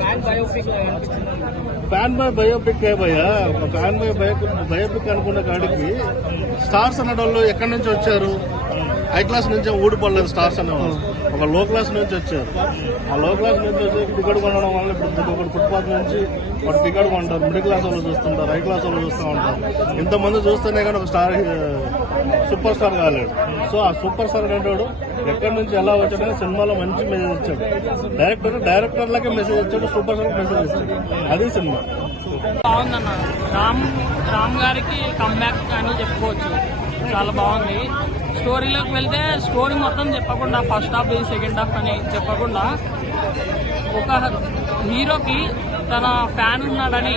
Fan boy biopic భయ్యా, fan boy biopic అనుకున్న కాడికి స్టార్స్ అనడంలో ఎక్కడి నుంచి వచ్చారు? హై క్లాస్ నుంచి ఊడిపడలేదు స్టార్స్ అనేవాళ్ళు, ఒక లో క్లాస్ నుంచి వచ్చారు. ఆ లో క్లాస్ నుంచి వచ్చి టికెట్ కొనడం వల్ల ఇప్పుడు ఒకటి ఫుట్పాత్ నుంచి ఒక టికెట్ కొంటారు, మిడిల్ క్లాస్ వాళ్ళు చూస్తుంటారు, హై క్లాస్ వాళ్ళు చూస్తూ ఉంటారు. ఇంతమంది చూస్తేనే కానీ ఒక స్టార్ సూపర్ స్టార్ కాలేడు. సో ఆ సూపర్ స్టార్ అనేవాడు ఎక్కడి నుంచి ఎలా వచ్చాడని సినిమాలో మంచి మెసేజ్ ఇచ్చాడు. డైరెక్టర్లకే మెసేజ్ ఇచ్చాడు, సూపర్ స్టార్ మెసేజ్ ఇచ్చాడు. అది సినిమా బాగుందన్న. రామ్ గారికి కమ్బ్యాక్ అని చెప్పుకోవచ్చు, చాలా బాగుంది. స్టోరీలోకి వెళ్తే స్టోరీ మొత్తం చెప్పకుండా, ఫస్ట్ హాఫ్ సెకండ్ హాఫ్ అని చెప్పకుండా, ఒక హీరోకి తన ఫ్యాన్ ఉన్నాడని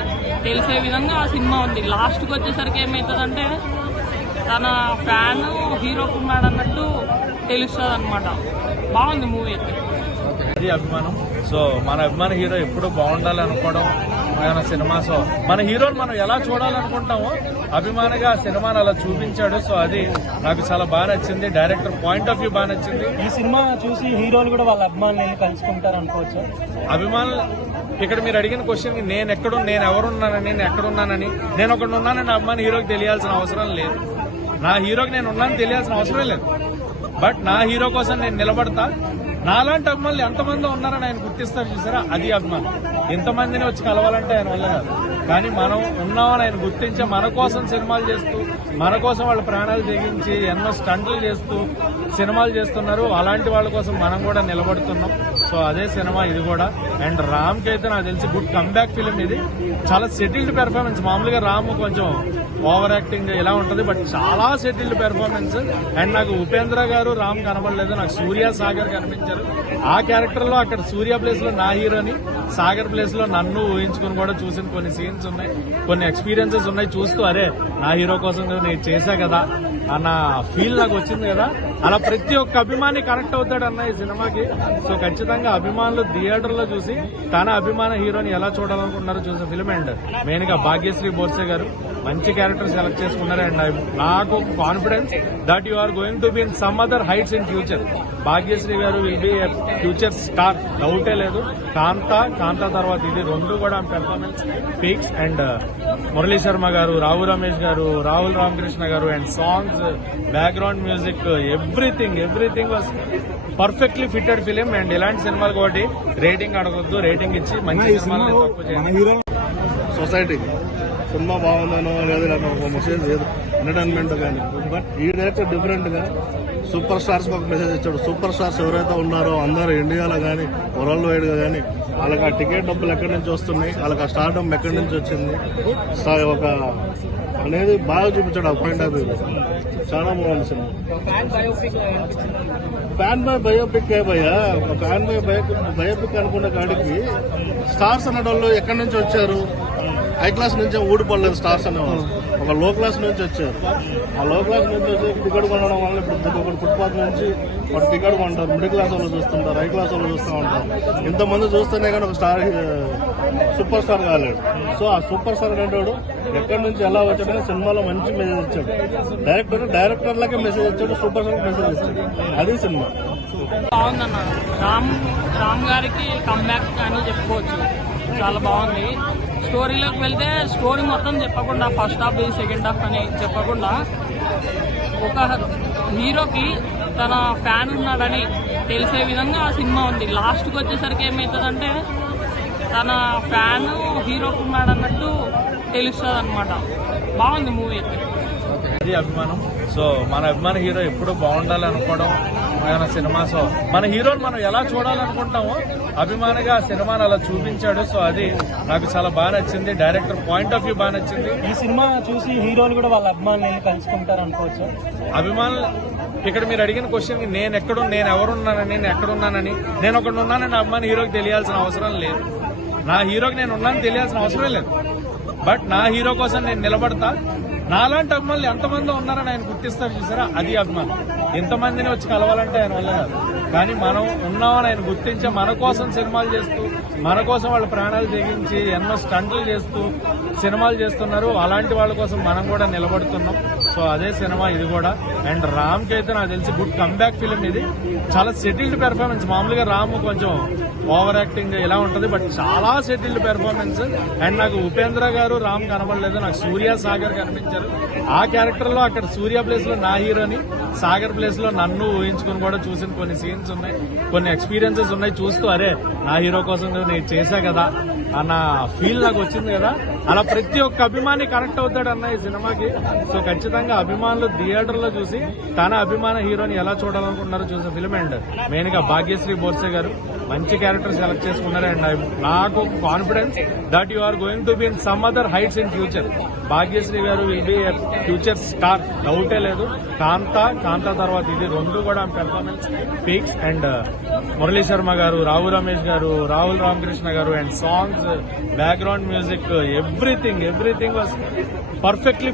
తెలిసే విధంగా ఆ సినిమా ఉంది. లాస్ట్కి వచ్చేసరికి ఏమవుతుందంటే తన ఫ్యాన్ హీరోకి ఉన్నాడన్నట్టు తెలుస్తుంది అనమాట. బాగుంది మూవీ అయితే. అది అభిమానం. సో మన అభిమాన హీరో ఎప్పుడు బాగుండాలి అనుకోవడం మన సినిమా. సో మన హీరోని మనం ఎలా చూడాలనుకుంటామో అభిమానిగా సినిమాని అలా చూపించాడు. సో అది నాకు చాలా బాగా నచ్చింది. డైరెక్టర్ పాయింట్ ఆఫ్ వ్యూ బాగా నచ్చింది. ఈ సినిమా చూసి హీరోలు కూడా వాళ్ళ అభిమానులు కలుసుకుంటారు అనుకోవచ్చు. అభిమానులు ఇక్కడ మీరు అడిగిన క్వశ్చన్ నేను ఎవరున్నానని, నేను ఎక్కడున్నానని, నేను ఒకటి ఉన్నానని అభిమాని హీరోకి తెలియాల్సిన అవసరం లేదు. నా హీరోకి నేను ఉన్నానని తెలియాల్సిన అవసరం లేదు. బట్ నా హీరో కోసం నేను నిలబడతా. నాలాంటి అభిమానులు ఎంతమంది ఉన్నారని ఆయన గుర్తిస్తారు చూసారా, అది అభిమానం. ఎంతమందిని వచ్చి కలవాలంటే ఆయన వల్ల కాదు, కానీ మనం ఉన్నామని ఆయన గుర్తించి మన కోసం సినిమాలు చేస్తూ, మన కోసం వాళ్ళ ప్రాణాలు తెగించి ఎన్నో స్టంట్లు చేస్తూ సినిమాలు చేస్తున్నారు. అలాంటి వాళ్ళ కోసం మనం కూడా నిలబడుతున్నాం. సో అదే సినిమా ఇది కూడా. అండ్ రామ్ కి అయితే నాకు తెలిసి గుడ్ కమ్బ్యాక్ ఫిలిం ఇది. చాలా సెటిల్డ్ పెర్ఫార్మెన్స్. మామూలుగా రామ్ కొంచెం ఓవర్ యాక్టింగ్ ఇలా ఉంటది, బట్ చాలా సెటిల్డ్ పెర్ఫార్మెన్స్. అండ్ నాకు ఉపేంద్ర గారు రామ్ కనబడలేదు, నాకు సూర్య సాగర్ కనిపించారు. ఆ క్యారెక్టర్ లో అక్కడ సూర్య ప్లేస్ లో నా హీరోని, సాగర్ ప్లేస్ లో నన్ను ఊహించుకుని కూడా చూసిన కొన్ని సీన్స్ ఉన్నాయి, కొన్ని ఎక్స్పీరియన్సెస్ ఉన్నాయి. చూస్తూ అరే నా హీరో కోసం నేను చేశా కదా అన్న ఫీల్ నాకు వచ్చింది కదా. అలా ప్రతి ఒక్క అభిమాని కనెక్ట్ అవుతాడు అన్న ఈ సినిమాకి. సో ఖచ్చితంగా అభిమానులు థియేటర్ లో చూసి తన అభిమాన హీరోని ఎలా చూడాలనుకున్నారో చూసే ఫిలిం. అండ్ మెయిన్ గా భాగ్యశ్రీ బోర్సే గారు మంచి క్యారెక్టర్ సెలెక్ట్ చేసుకున్నారు. అండ్ నాకు confidence that you are going to be in some other heights in future. Bhagyashri గారు విల్ బి ఫ్యూచర్ స్టార్, డౌటే లేదు. కాంతా తర్వాత ఇది రెండు కూడా performance peaks. And Murali Sharma గారు, రావు రమేష్ గారు, రాహుల్ రామకృష్ణ గారు, and songs, background music, everything was perfectly fitted film. And ఇలాంటి సినిమాలు ఒకటి రేటింగ్ అడగొద్దు, రేటింగ్ ఇచ్చి మంచి సినిమాలు తక్కువ చేయాలి. సొసైటీ సినిమా బాగుందనో లేదు నాకు ఒక మెసేజ్ లేదు, ఎంటర్టైన్మెంట్ కానీ. బట్ ఈ డైరెక్టర్ డిఫరెంట్ గా సూపర్ స్టార్స్ ఒక మెసేజ్ ఇచ్చాడు. సూపర్ స్టార్స్ ఎవరైతే ఉన్నారో అందరూ ఇండియాలో కానీ వరల్డ్ వైడ్ గా కానీ వాళ్ళకి ఆ టికెట్ డబ్బులు ఎక్కడి నుంచి వస్తున్నాయి, వాళ్ళకి ఆ స్టార్డమ్ ఎక్కడి నుంచి వచ్చింది ఒక అనేది బాగా చూపించాడు. ఆ పాయింట్ ఆఫ్ వ్యూ చాలా బాగుంది సినిమా. ఫ్యాన్ బాయ్ బయోపిక్ భయ్యా, ఫ్యాన్ బాయ్ బయోపిక్ అనుకున్న కాడికి స్టార్స్ అనడంలో ఎక్కడి నుంచి వచ్చారు? హై క్లాస్ నుంచి ఊడిపడలేదు స్టార్స్ అనేవాళ్ళు, ఒక లో క్లాస్ నుంచి వచ్చారు. ఆ లో క్లాస్ నుంచి వచ్చి టికెట్ కొనడం వల్ల ఇప్పుడు ఒకటి ఫుట్పాత్ నుంచి ఒక టికెట్ కొంటారు, మిడిల్ క్లాస్ వాళ్ళు చూస్తుంటారు, హై క్లాస్ వాళ్ళు చూస్తూ ఉంటారు. ఇంతమంది చూస్తేనే కానీ ఒక స్టార్ సూపర్ స్టార్ కాలేడు. సో ఆ సూపర్ స్టార్ అనేవాడు ఎక్కడి నుంచి ఎలా వచ్చాడని సినిమాలో మంచి మెసేజ్ ఇచ్చాడు. డైరెక్టర్లకే మెసేజ్ ఇచ్చాడు, సూపర్ స్టార్ మెసేజ్ ఇచ్చాడు. అది సినిమా బాగుందన్న. రామ్ గారికి కమ్బ్యాక్ అని చెప్పుకోవచ్చు, చాలా బాగుంది. స్టోరీలోకి వెళ్తే స్టోరీ మొత్తం చెప్పకుండా, ఫస్ట్ హాఫ్ సెకండ్ హాఫ్ అని చెప్పకుండా, ఒక హీరోకి తన ఫ్యాన్ ఉన్నాడని తెలిసే విధంగా ఆ సినిమా ఉంది. లాస్ట్కి వచ్చేసరికి ఏమవుతుందంటే తన ఫ్యాన్ హీరోకి ఉన్నాడన్నట్టు తెలుస్తుంది అనమాట. బాగుంది మూవీ అయితే. అది అభిమానం. సో మన అభిమాన హీరో ఎప్పుడు బాగుండాలి అనుకోవడం మన సినిమా. సో మన హీరోని మనం ఎలా చూడాలనుకుంటామో అభిమానిగా సినిమాని అలా చూపించాడు. సో అది నాకు చాలా బాగా నచ్చింది. డైరెక్టర్ పాయింట్ ఆఫ్ వ్యూ బాగా నచ్చింది. ఈ సినిమా చూసి హీరోలు కూడా వాళ్ళ అభిమానులు కలుసుకుంటారు అనుకోవచ్చు. అభిమానులు ఇక్కడ మీరు అడిగిన క్వశ్చన్ నేను ఎవరున్నానని, నేను ఎక్కడున్నానని, నేను ఒకటి ఉన్నానని అభిమాని హీరోకి తెలియాల్సిన అవసరం లేదు. నా హీరోకి నేను ఉన్నానని తెలియాల్సిన అవసరం లేదు. బట్ నా హీరో కోసం నేను నిలబడతా. నాలాంటి అభిమానులు ఎంతమంది ఉన్నారని ఆయన గుర్తిస్తారు చూసారా, అది అభిమానం. ఎంతమందిని వచ్చి కలవాలంటే ఆయన వల్ల కాదు, కానీ మనం ఉన్నామని ఆయన గుర్తించి మన కోసం సినిమాలు చేస్తూ, మన కోసం వాళ్ళ ప్రాణాలు తెగించి ఎన్నో స్టంట్లు చేస్తూ సినిమాలు చేస్తున్నారు. అలాంటి వాళ్ళ కోసం మనం కూడా నిలబడుతున్నాం. సో అదే సినిమా ఇది కూడా. అండ్ రామ్ కి అయితే నాకు తెలిసి గుడ్ కమ్బ్యాక్ ఫిలిం ఇది. చాలా సెటిల్డ్ పెర్ఫార్మెన్స్. మామూలుగా రామ్ కొంచెం ఓవర్ యాక్టింగ్ ఇలా ఉంటది. బట్ చాలా సెటిల్డ్ పెర్ఫార్మెన్స్. అండ్ నాకు ఉపేంద్ర గారు రామ్ కనబడలేదు, నాకు సూర్య సాగర్ కనిపించారు. ఆ క్యారెక్టర్ లో అక్కడ సూర్య ప్లేస్ లో నా హీరోని, సాగర్ ప్లేస్ లో నన్ను ఊహించుకుని కూడా చూసిన కొన్ని సీన్స్ ఉన్నాయి, కొన్ని ఎక్స్పీరియన్సెస్ ఉన్నాయి. చూస్తూ అరే నా హీరో కోసం నేను చేశా కదా అన్న ఫీల్ నాకు వచ్చింది కదా. అలా ప్రతి ఒక్క అభిమాని కనెక్ట్ అవుతాడు అన్న ఈ సినిమాకి. సో ఖచ్చితంగా అభిమానులు థియేటర్ లో చూసి తన అభిమాన హీరోని ఎలా చూడాలనుకుంటున్నారో చూసే ఫిల్మ్. అండ్ మెయిన్ గా భాగ్యశ్రీ బోర్సే గారు మంచి క్యారెక్టర్ సెలెక్ట్ చేసుకున్నారు. అండ్ నాకు confidence that you are going to be in some other heights in future. Bhagyashri గారు విల్ బి ఫ్యూచర్ స్టార్, డౌటే లేదు. కాంతా తర్వాత ఇది రెండు కూడా performance peaks. And Murali Sharma గారు, రావు రమేష్ గారు, రాహుల్ రామకృష్ణ గారు, and songs, background music, everything was perfectly